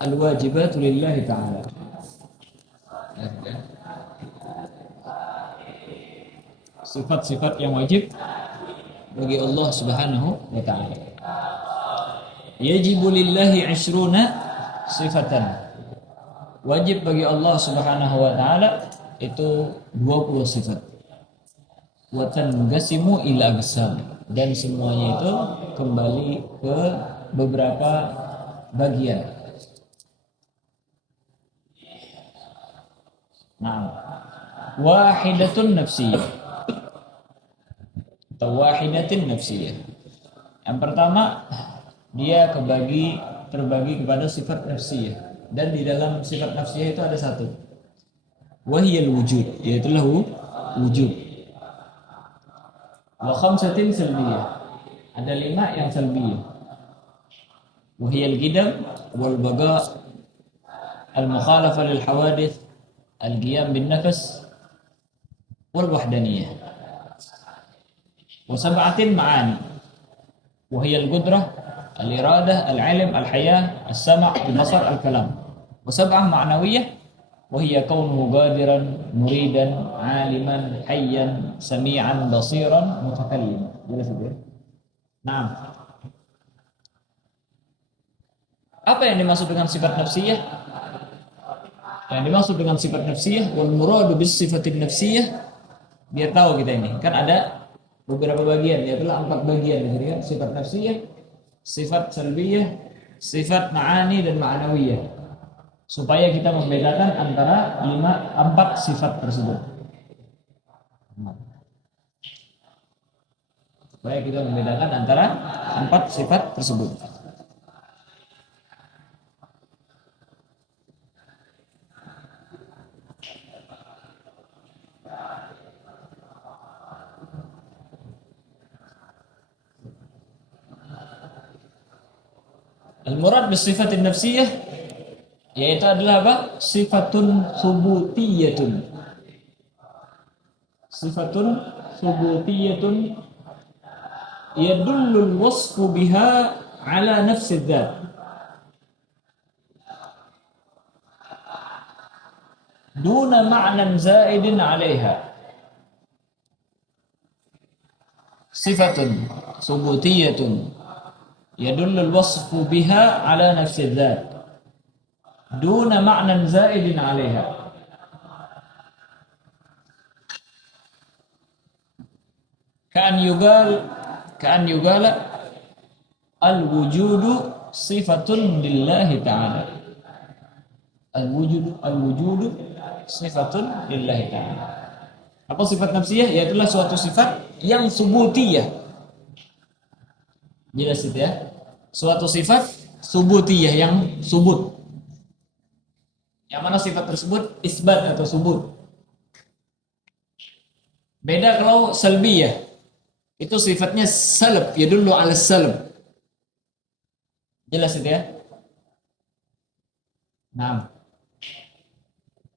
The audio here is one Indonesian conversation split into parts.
al-wajibatu lillahi ta'ala. Sifat-sifat yang wajib bagi Allah Subhanahu wa ta'ala. Yajibu lillahi 'ashruna sifatan. Wajib bagi Allah Subhanahu wa ta'ala itu 20 sifat. Wa tanqasimu ila aqsam, dan semuanya itu kembali ke beberapa bagian. Nah, wahidatun nafsiyah atau wahidatin nafsiyah. Yang pertama, dia terbagi kepada sifat nafsiyah, dan di dalam sifat nafsiyah itu ada satu, wahiyal wujud, yaitu wujud. Wa khamsatin salbiyah, ada 5 yang salbiyah. Wahiyal qidam wal baqa, al mukhalafah lil hawadith, al qiyam bin nafs wal wahdaniyah. Wa sab'atin ma'ani, wahiyal qudrah, al iradah, al ilm, al hayah, al sam', al basar, al kalam. Wa sab'ah ma'nawiyah, وهي كونه قادرا مريدا عالما حيا سميعا بصيرا متكلما. Jelas itu ya? Nah, apa yang dimaksud dengan sifat nafsiyah? Yang dimaksud dengan sifat nafsiyah, wal muradu bis sifatin nafsiyah, biar tahu kita ini kan ada beberapa bagian, yaitu 4 bagian di kan, sifat nafsiyah, sifat salbiyah, sifat ma'ani dan ma'nawiyah, supaya kita membedakan antara 4 sifat tersebut. Supaya kita membedakan antara 4 sifat tersebut. Al-murad bis sifatin nafsiyah, yaitu adalah apa? Sifatun subutiyatun. Sifatun subutiyatun yadullul wasfu biha ala nafsi dzat. Duna ma'nan zaidin 'alaiha. Sifatun subutiyatun yadullul wasfu biha ala nafsi dzat. Duna ma'nan zaidin 'alaiha. Ka'an yugala al-wujudu sifatun lillahi ta'ala. Al-wujudu sifatun lillahi ta'ala. Apa sifat nafsiyah? Yaitulah suatu sifat yang subutiyah. Jelas itu ya? Suatu sifat subutiyah yang subut. Yang mana sifat tersebut isbat atau subut. Beda kalau salbiyah, itu sifatnya salb, yadullu ala salb. Jelas itu ya? Nah,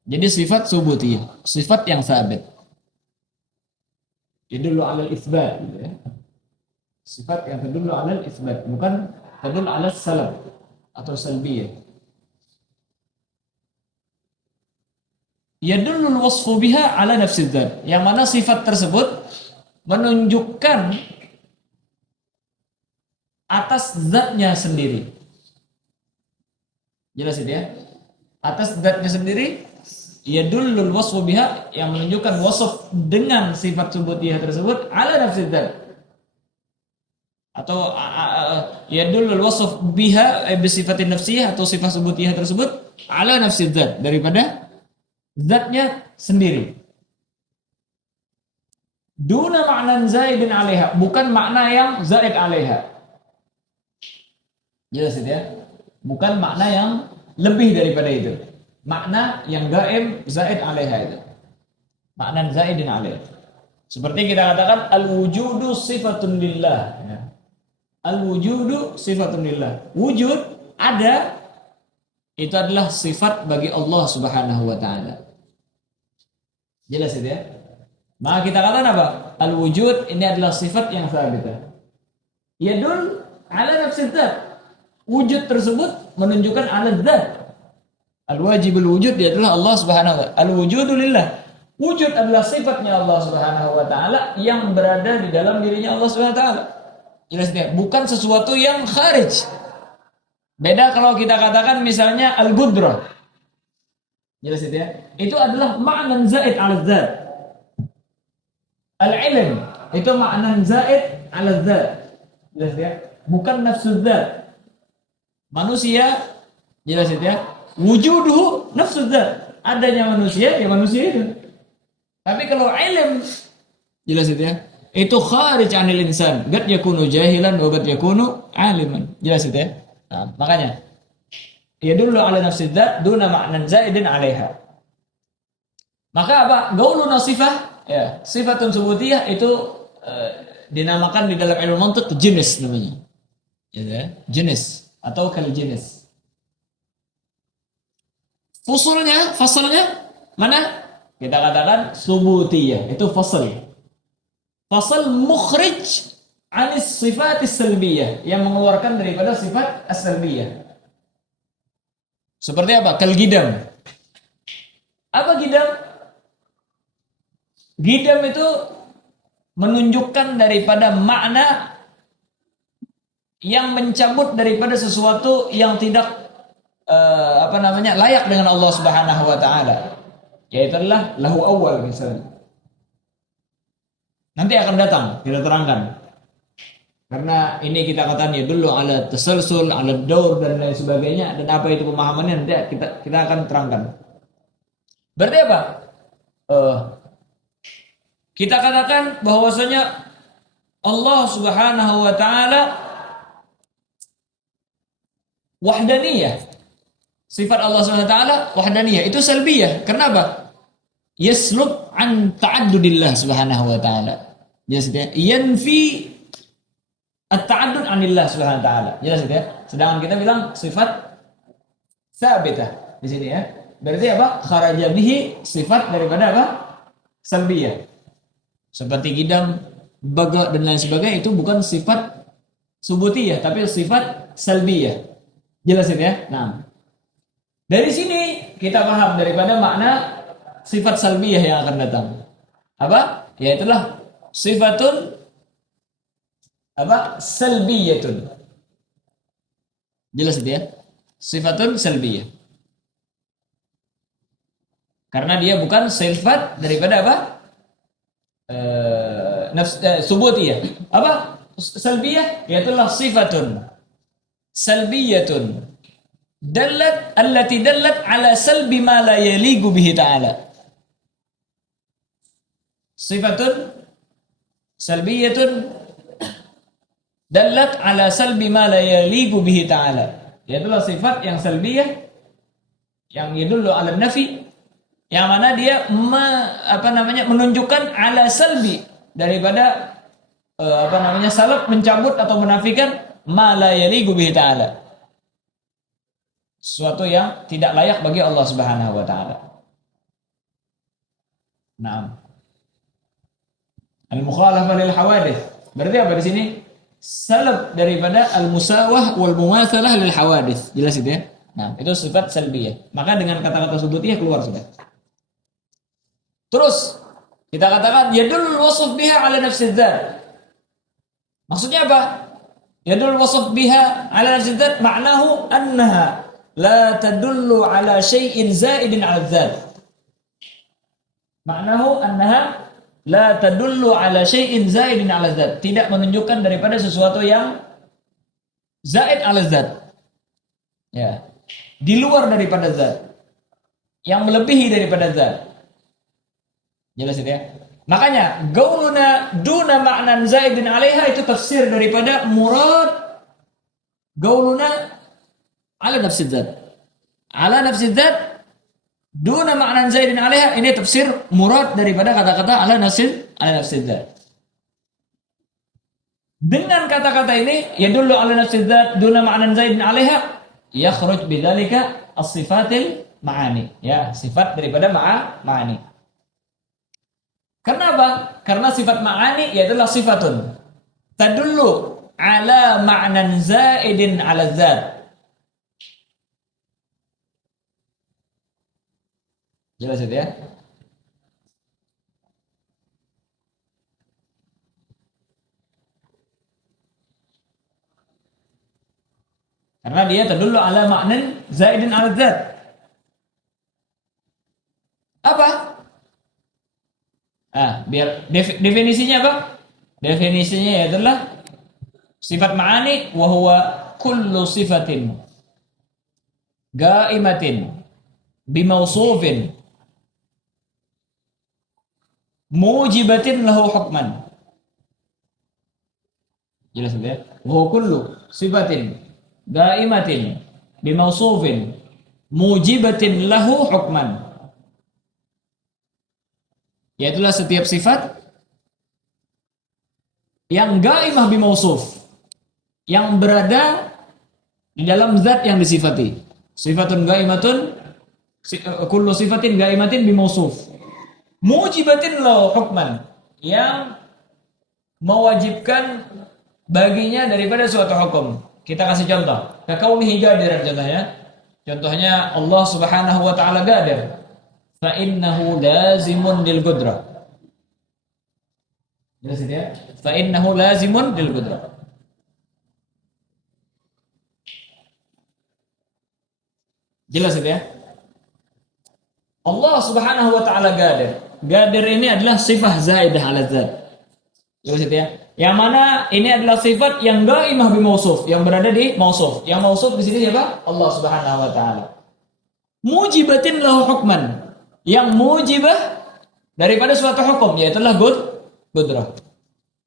jadi sifat subutiyah, sifat yang sabit, yadullu ala isbat, gitu ya. Sifat yang tadullu ala isbat, bukan tadullu ala salb atau salbiyah. Yadullul wasfu biha ala nafsi dzat, yang mana sifat tersebut menunjukkan atas zatnya sendiri. Jelas itu ya? Atas zatnya sendiri, yadullul wasfu biha, yang menunjukkan wasf dengan sifat subutiyah tersebut ala nafsi dzat, atau yadullul wasf biha bi sifatin nafsiyah, atau sifat subutiyah tersebut ala nafsi dzat, daripada zatnya sendiri. Duna ma'nan zaidin 'alaiha, bukan makna yang zaid 'alaiha. Jelas itu ya? Bukan makna yang lebih daripada itu. Makna yang gaib zaid 'alaiha itu. Makna zaidin 'alaiha. Seperti kita katakan al-wujudu sifatun lillah. Al-wujudu sifatun lillah. Wujud, ada, itu adalah sifat bagi Allah Subhanahu wa ta'ala. Jelas itu ya? Maka kita katakan apa? Al-wujud ini adalah sifat yang sabitah. Yadul ala nafsi dzat. wujud tersebut menunjukkan ala zat. Al-wajibul wujud dia adalah Allah Subhanahu wa taala. Al-wujudu lillah. Wujud adalah sifatnya Allah Subhanahu wa taala yang berada di dalam dirinya Allah Subhanahu wa taala. Jelas ya, bukan sesuatu yang kharij. Beda kalau kita katakan misalnya al-qudrah. Jelas ya. Itu adalah makna zaid ala zat. Al-ilm itu makna zaid ala zat. Jelas ya. Bukan nafsu zat. Manusia jelas ya. Wujuduhu nafsu zat. Adanya manusia ya manusia itu. Tapi kalau ilm jelas ya. Itu kharij anil insan. Qad yakunu jahilan wa qad yakunu aliman. Jelas ya. Nah, makanya ya dulu ala nafsi dzat duna ma'nan zaidin 'alaiha. Maka apa? Gauluna sifah ya, sifatun subutiyah itu dinamakan di dalam ilmu mantiq jenis namanya. Ya, jenis atau kal jenis. Fasalnya mana? Kita katakan subutiyah, itu fasal. Fasal mukhrij anis sifat as-salbiyah, yang mengeluarkan daripada sifat as-salbiyah. Seperti apa? Kal gidam. Apa gidam? Gidam itu menunjukkan daripada makna yang mencabut daripada sesuatu yang tidak layak dengan Allah Subhanahu wa taala. Yaitu adalah lahu awal misalnya. Nanti akan datang, kita terangkan. Karena ini kita katakan ya dulu ala tasalsul, ala daur dan lain sebagainya, dan apa itu pemahamannya nanti kita akan terangkan. Berarti apa? Kita katakan bahwasanya Allah Subhanahu wa taala wahdaniyah. Sifat Allah Subhanahu wa taala wahdaniyah itu salbiyah. Kenapa? Yaslub an ta'addudillah Subhanahu wa taala. Yanfi at-ta'addud anillah Subhanahu wa taala. Jelas ya? Sedangkan kita bilang sifat tsabitah di sini ya. Berarti apa? Kharaja bihi sifat daripada apa? Salbiyah. Seperti gidam, baga dan lain sebagainya itu bukan sifat subutiyah tapi sifat salbiyah. Jelas ya? Nah. Dari sini kita paham daripada makna sifat salbiyah yang akan datang. Apa? Yaitulah sifatun apa? Salbiyatun. Jelas itu ya? Sifatun salbiyah. Karena dia bukan sifat daripada apa? Subutiyah. Apa? Salbiyah yaitulah sifatun salbiyatun allati dallat ala salbi ma la yaliqu bihi ta'ala. Sifatun salbiyatun dallat ala salbi ma la yaliqu bihi ta'ala. Yaitulah sifat yang salbiyah yang yadullu ala nafi, yang mana dia menunjukkan ala salbi daripada salab, mencabut atau menafikan ma la yaliqu bihi ta'ala, sesuatu yang tidak layak bagi Allah Subhanahu wa taala. Naam. Al-mukhalafah lil hawadits. Berarti apa di sini? Salab daripada al-musawah wal mumatsalah lil hawadits. Jelas itu ya? Nah, itu sifat salbiyah. Maka dengan kata-kata subutiyah keluar sudah. Terus kita katakan yadul wasf biha ala nafsi dzat. Maksudnya apa? Yadul wasf biha ala nafsi dzat maknahu annaha la tadullu ala syai'in zaidin ala dzat. Maknahu annaha la tadullu ala syai'in zaidin ala dzat. Tidak menunjukkan daripada sesuatu yang zaid ala dzat. Ya. Di luar daripada zat. Yang melebihi daripada zat. Jelas itu ya? Makanya gauluna duna ma'nan zaidin 'alaiha itu tafsir daripada murad gauluna ala nafsi zat. Ala nafsi zat duna ma'nan zaidin 'alaiha, ini tafsir murad daripada kata-kata ala nafsi zat. Dengan kata-kata ini yadullu ala nafsi zat duna ma'nan zaidin 'alaiha yakhruj bidzalika as-sifatil ma'ani. Ya, sifat daripada ma'ani. Kenapa? Karena sifat ma'ani adalah sifatun tadullu ala ma'nan zaidin ala zat. Jelas itu ya. Karena dia terdulu ala maknan zaidin ala zat. Apa? Biar definisinya apa? Definisinya adalah sifat ma'ani wa huwa kullu sifatin gaimatin bimausufin mujibatin lahu hukman. Jelas ya? Wa huwa kullu sifatin gaimatin bimausufin mujibatin lahu hukman. Yaitulah setiap sifat yang gaimah bimausuf, yang berada di dalam zat yang disifati. Sifatun gaimatun, kullu sifatin gaimatin bimausuf. Mujibatin lahu hukman, yang mewajibkan baginya daripada suatu hukum. Kita kasih contoh. Kakaumihi gadiran contohnya. Contohnya Allah Subhanahu wa taala gadir. Fa innahu lazimun lil qudrah. Jelas itu ya? Fa innahu lazimun lil qudrah. Jelas itu ya? Allah Subhanahu wa taala gadir. Gadir ini adalah sifat zaidah ala zat. Jelas itu ya? Yang mana ini adalah sifat yang gaimah bi mausuf, yang berada di mausuf. Yang mausuf di sini siapa? Allah Subhanahu wa taala. Mujibatin lahu hukman, yang mujibah daripada suatu hukum, yaitu qudrah.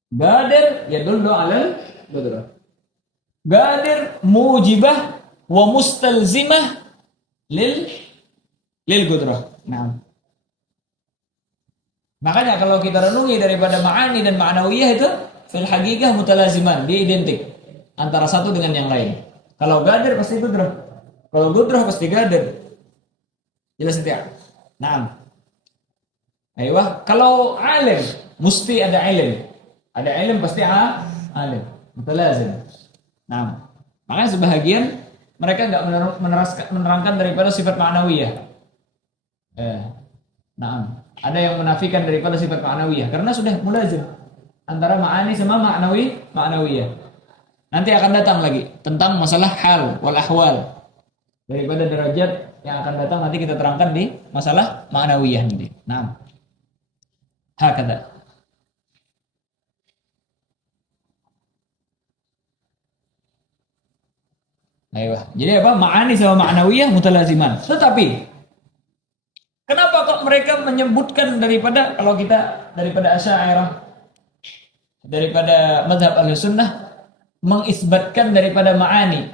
Gadir yadullu alal qudrah. Gadir mujibah wa mustalzimah lil qudrah. Nah. Makanya kalau kita renungi daripada ma'ani dan ma'nawiyah itu fil haqiqah mutalaziman, dia identik antara satu dengan yang lain. Kalau gadir pasti qudrah. Kalau qudrah pasti gadir. Jelas tidak? Nah. Aiyah, kalau alim mesti ada ilm. Ada ilm pasti alim. Mutalazim. Nah, makanya sebahagian mereka enggak menerangkan daripada sifat ma'nawiyah. Nah, ada yang menafikan daripada sifat ma'nawiyah karena sudah mulazim antara ma'ani sama ma'nawiyah. Nanti akan datang lagi tentang masalah hal wal ahwal. Daripada derajat yang akan datang nanti kita terangkan di masalah ma'nawiyah nanti. Nah, hakada. Ayo. Jadi apa? Ma'ani sama ma'nawiyah mutalaziman. Tetapi kenapa kok mereka menyebutkan daripada, kalau kita daripada Asy'ariyah, daripada mazhab Ahlussunnah mengisbatkan daripada ma'ani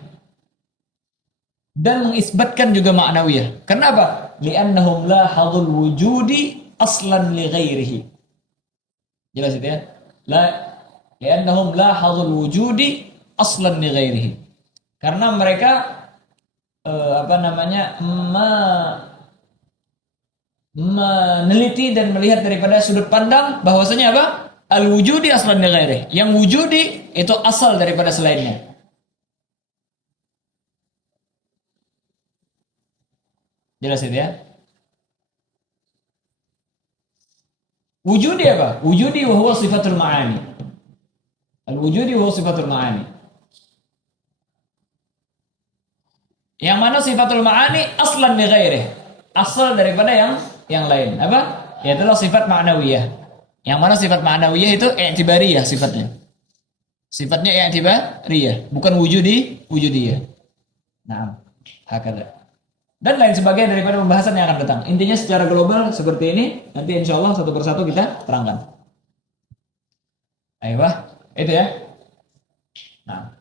dan mengisbatkan juga ma'nawiyah. Kenapa? Li'annahum la hadul wujudi aslan li ghairihi. Jelas itu ya? Li'annahum la hadul wujudi aslan li ghairihi. Karena mereka meneliti dan melihat daripada sudut pandang bahwasanya apa? Al-wujudi aslan li ghairihi. Yang wujudi itu asal daripada selainnya. Jelas itu ya? Wujudi apa? Wujudi wa huwa sifatul ma'ani. Al-wujudi wa huwa sifatul ma'ani. Yang mana sifatul ma'ani aslan li ghairihi. Asal daripada yang lain. Apa? Yaitulah sifat ma'nawiyah. Yang mana sifat ma'nawiyah itu i'tibariyah sifatnya. Sifatnya i'tibariyah, bukan wujudiyah. Nah, hakada. Dan lain sebagainya daripada pembahasan yang akan datang. Intinya secara global seperti ini, nanti insya Allah satu persatu kita terangkan. Ayo, itu ya. Nah,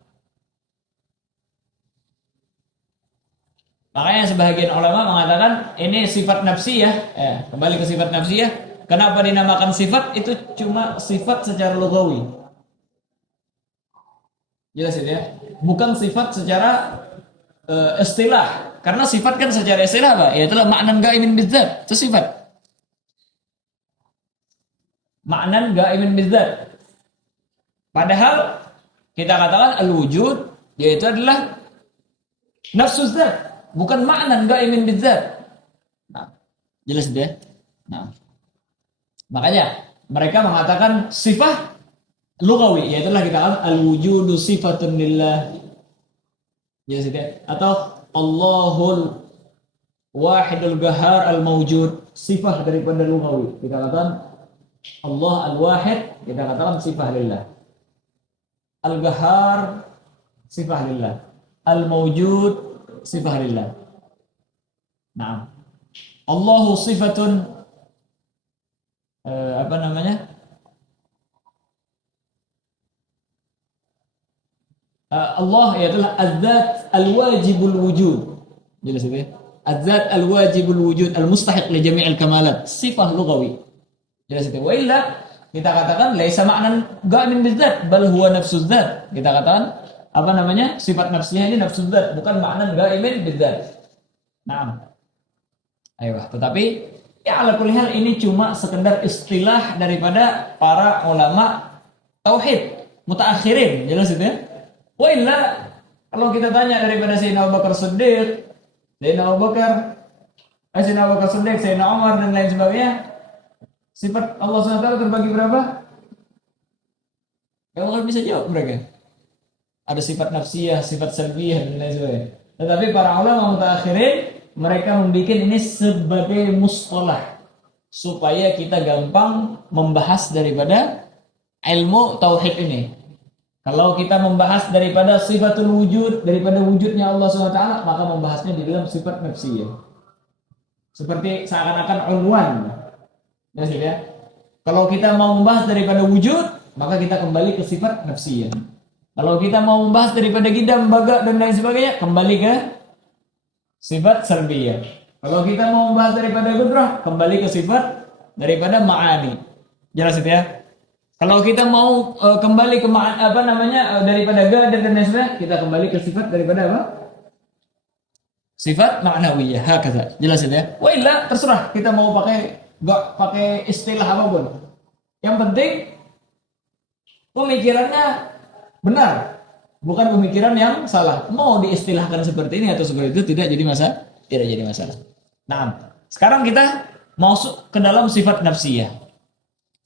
makanya sebagian ulama mengatakan ini sifat nafsiyah. Kembali ke sifat nafsiyah. Kenapa dinamakan sifat? Itu cuma sifat secara lughawi. Jelas itu ya. Bukan sifat secara istilah. Karena sifat kan secara istilah apa? Yaitulah ma'nan ga'imin bidzat. Itu sifat. Ma'nan ga'imin bidzat. Padahal kita katakan al-wujud yaitu adalah nafsu zat, bukan ma'nan ga'imin bidzat. Nah, Jelas itu ya? Nah, makanya mereka mengatakan sifat lugawi, yaitu kita katakan al-wujudu sifatun lillah. Jelas itu ya? Atau Allahul wahidul gahar al-mawjud, sifat daripada lugawi. Kita katakan Allah al-wahid, kita katakan sifat lillah. Al-gahar sifat lillah. Al-mawjud sifat lillah. Nah, Allahu sifatun apa namanya? Allah adalah az-zat al-wajibul wujud. Jelas itu ya? Az-zat al-wajibul wujud al-mustahiq li jami'il kamalat. Sifat lugawi. Jelas itu. Wa illa kita katakan laisa ma'nan gamin bidzat bal huwa nafsuz zat. Kita katakan apa namanya? Sifat nafsiyah ini nafsuz zat, bukan ma'nan gaimin bidzat. Nah. Ayo, tetapi ya ala kulli hal ini cuma sekedar istilah daripada para ulama tauhid mutaakhirin, jelas itu ya. Wa illa kalau kita tanya daripada Sayyidina Abu Bakar Siddiq, Sayyidina Abu Bakar Siddiq, Sayyidina Umar dan lain sebagainya, sifat Allah SWT terbagi berapa? Ya Allah bisa jawab mereka. Ada sifat nafsiyah, sifat salbiyah dan lain sebagainya. Tetapi para ulama mutaakhirin mereka membuat ini sebagai mustalah supaya kita gampang membahas daripada ilmu tauhid ini. Kalau kita membahas daripada sifatul wujud, daripada wujudnya Allah SWT, maka membahasnya di dalam sifat nafsiyah. Seperti seakan-akan unwan. Ya. Kalau kita mau membahas daripada wujud, maka kita kembali ke sifat nafsiyah. Kalau kita mau membahas daripada gidam, baga dan lain sebagainya, kembali ke sifat salbiyah. Kalau kita mau membahas daripada qudrah, kembali ke sifat daripada ma'ani. Jelas itu ya? Kalau kita mau kembali ke apa namanya daripada gadar dan lain sebagainya, kita kembali ke sifat daripada apa? Sifat ma'nawiyah. Hakata. Jelas itu ya? Wa illa terserah kita mau pakai istilah apapun. Yang penting pemikirannya benar. Bukan pemikiran yang salah. Mau diistilahkan seperti ini atau seperti itu tidak jadi masalah. Nah, sekarang kita masuk ke dalam sifat nafsiyah.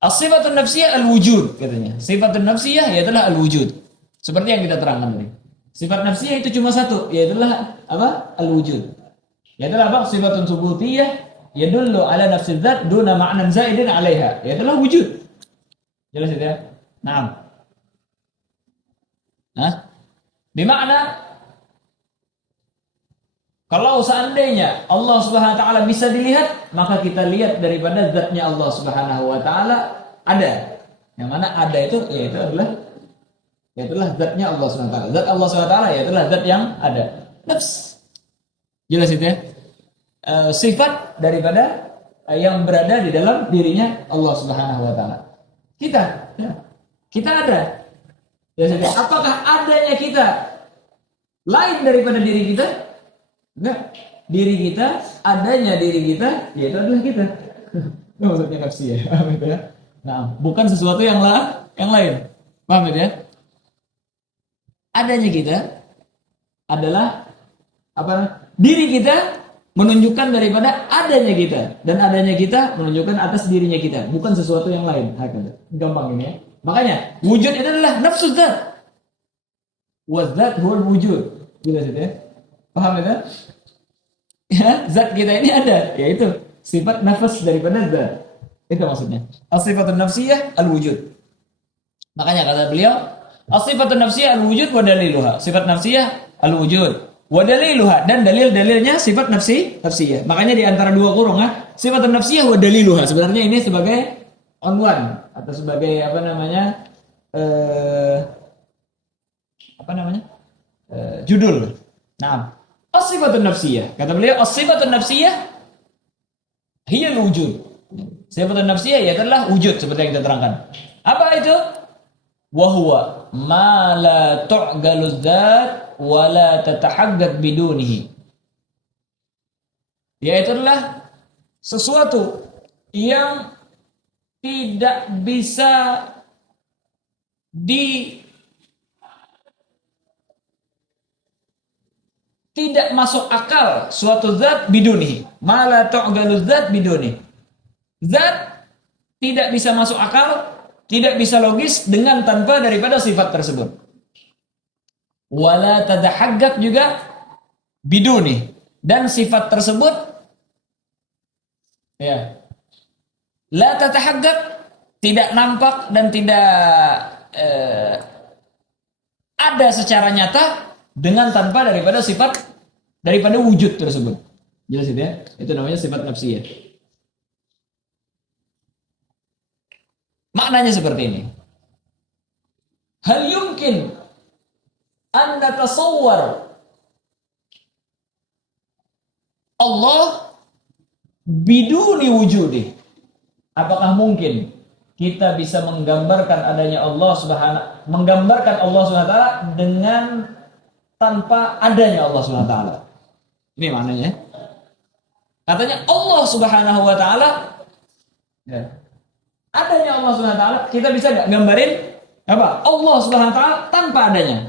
As-sifatun nafsiyah al-wujud katanya. Sifatun nafsiyah ialah al-wujud. Seperti yang kita terangkan tadi. Sifat nafsiyah itu cuma satu, yaitu apa? Al-wujud. Yaitu apa? Sifatun subutiyah yadullu ala nafsiz dzat duna ma'nan zaidin 'alaiha. Yaitu wujud. Jelas itu ya? Nah, Bimana kalau seandainya Allah Subhanahu wa taala bisa dilihat, maka kita lihat daripada zatnya Allah Subhanahu wa taala ada. Yang mana ada itu yaitu adalah zatnya Allah Subhanahu wa taala. Zat Allah Subhanahu wa taala yaitu zat yang ada. Nafs. Jelas itu ya? Sifat daripada yang berada di dalam dirinya Allah Subhanahu wa taala. Kita ada. Apakah adanya kita lain daripada diri kita? Enggak. Diri kita, adanya diri kita, yaitu adalah kita. Itu maksudnya nafsiyah, paham itu ya? Nah, bukan sesuatu yang lain. Paham itu ya? Adanya kita adalah apa? Diri kita menunjukkan daripada adanya kita, dan adanya kita menunjukkan atas dirinya kita, bukan sesuatu yang lain. Gampang ini ya. Makanya wujud itu adalah nafsu zat. Wa zat huwal wujud. Jelas itu ya? Paham itu? Ya, zat kita ini ada, yaitu sifat nafas daripada zat. Itu maksudnya. As-sifatun nafsiyah al-wujud. Makanya kata beliau, as-sifatun nafsiyah al-wujud wa daliluha. Sifat nafsiyah al-wujud wa daliluha, dan dalil-dalilnya sifat nafsiyah. Makanya di antara dua kurung sifatun nafsiyah wa daliluha. Sebenarnya ini sebagai unwan atau sebagai judul. Nah, as-sifatun nafsiyah. Kata beliau, as-sifatun nafsiyah hiya al-wujud. Sifatun nafsiyah ya adalah wujud seperti yang kita terangkan. Apa itu? Wa huwa ma la tu'galu dzat wa la tatahaqqaq bidunihi. Yaitu adalah sesuatu yang tidak bisa tidak masuk akal suatu zat biduni. Ma la tu'galu zat biduni. Zat tidak bisa masuk akal, tidak bisa logis dengan tanpa daripada sifat tersebut. Wala tadahaggaq juga biduni, dan sifat tersebut ya la tatahaggaq, tidak nampak dan tidak ada secara nyata dengan tanpa daripada sifat daripada wujud tersebut. Jelas itu ya? Itu namanya sifat nafsiyah. Maknanya seperti ini. Hal yumkin an natasawwar Allah biduni wujudi. Apakah mungkin kita bisa menggambarkan adanya Allah menggambarkan Allah Subhanahu wa taala dengan tanpa adanya Allah Subhanahu wa taala? Ini maknanya. Katanya Allah Subhanahu wa taala ya. Adanya Allah Subhanahu wa taala, kita bisa enggak gambarin apa? Allah Subhanahu wa taala tanpa adanya.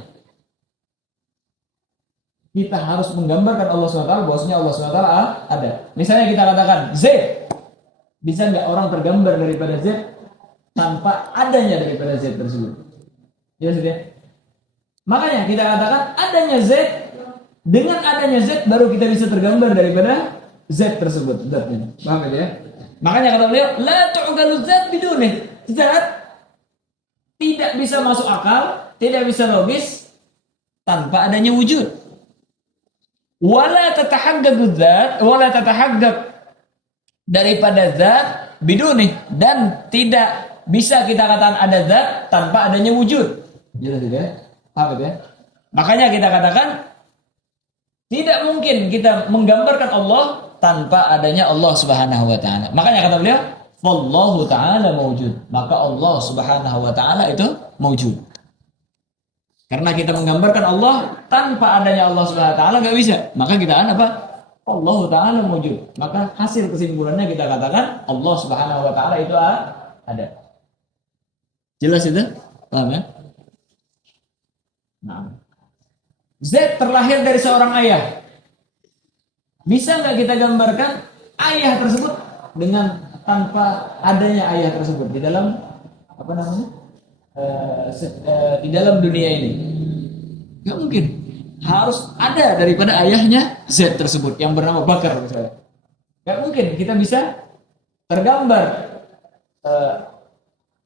Kita harus menggambarkan Allah SWT bahwasanya Allah SWT ada. Misalnya kita katakan Z, bisa nggak orang tergambar daripada Z tanpa adanya daripada Z tersebut? Ya sudah. Makanya kita katakan adanya Z, dengan adanya Z baru kita bisa tergambar daripada Z tersebut zatnya. Paham ya? Makanya kata beliau, la tu'galu zat biduni. Zat tidak bisa masuk akal, tidak bisa logis tanpa adanya wujud. Wala tatahaggaqu dzat, wala tatahaggaq daripada zat biduni, dan tidak bisa kita katakan ada zat tanpa adanya wujud. Jelas tidak? Paham ya? Makanya kita katakan tidak mungkin kita menggambarkan Allah tanpa adanya Allah Subhanahu wa taala. Makanya kata beliau, wallahu taala mawjud. Maka Allah Subhanahu wa taala itu mawjud. Karena kita menggambarkan Allah tanpa adanya Allah Subhanahu wa taala enggak bisa. Maka kita apa? Allah taala wujud. Maka hasil kesimpulannya kita katakan Allah Subhanahu wa taala itu ada. Jelas itu? Paham ya? Nah. Z terlahir dari seorang ayah. Bisa enggak kita gambarkan ayah tersebut dengan tanpa adanya ayah tersebut di dalam apa namanya? Di dalam dunia ini nggak mungkin, harus ada daripada ayahnya Z tersebut yang bernama Bakar misalnya. Nggak mungkin kita bisa tergambar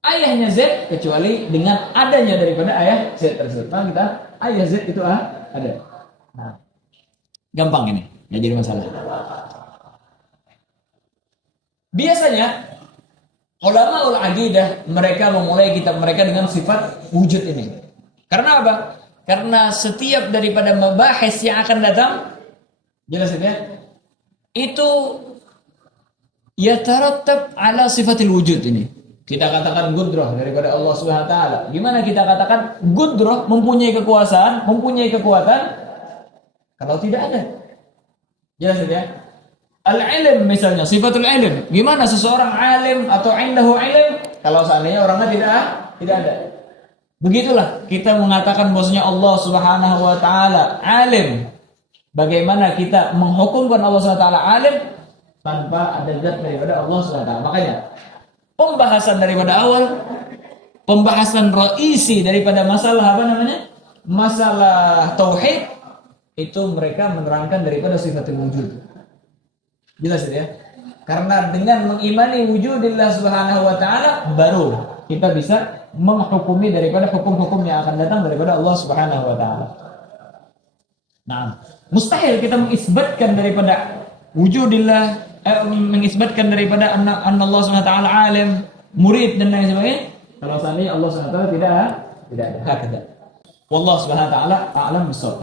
ayahnya Z kecuali dengan adanya daripada ayah Z tersebut. Maka kita ayah Z itu ada. Nah, gampang ini, nggak jadi masalah. Biasanya ulama aqidah mereka memulai kitab mereka dengan sifat wujud ini. Karena apa? Karena setiap daripada mabahis yang akan datang, jelas ya, itu yatarattab ala sifatil wujud ini. Kita katakan gudrah daripada Allah Subhanahu wa taala. Gimana kita katakan gudrah mempunyai kekuasaan, mempunyai kekuatan kalau tidak ada? Jelas ya? Al-ilm misalnya, sifatul ilm. Gimana seseorang alim atau indahu ilm kalau seandainya orangnya tidak ada? Begitulah kita mengatakan bahwasanya Allah Subhanahu wa taala alim. Bagaimana kita menghukumkan Allah Subhanahu wa taala alim tanpa ada zat daripada Allah Subhanahu wa taala? Makanya pembahasan daripada awal, pembahasan raisi daripada masalah apa namanya? Masalah tauhid itu mereka menerangkan daripada sifatul wujud. Jelas ya? Karena dengan mengimani wujudillah Subhanahu wa taala baru kita bisa menghukumi daripada hukum-hukum yang akan datang daripada Allah Subhanahu wa taala. Nah, mustahil kita mengisbatkan daripada wujudillah, mengisbatkan daripada anna Allah Subhanahu wa taala alim, murid dan lain sebagainya kalau seandainya Allah Subhanahu wa taala tidak ada. Hakada. Wallahu Subhanahu wa taala a'lam bissawab.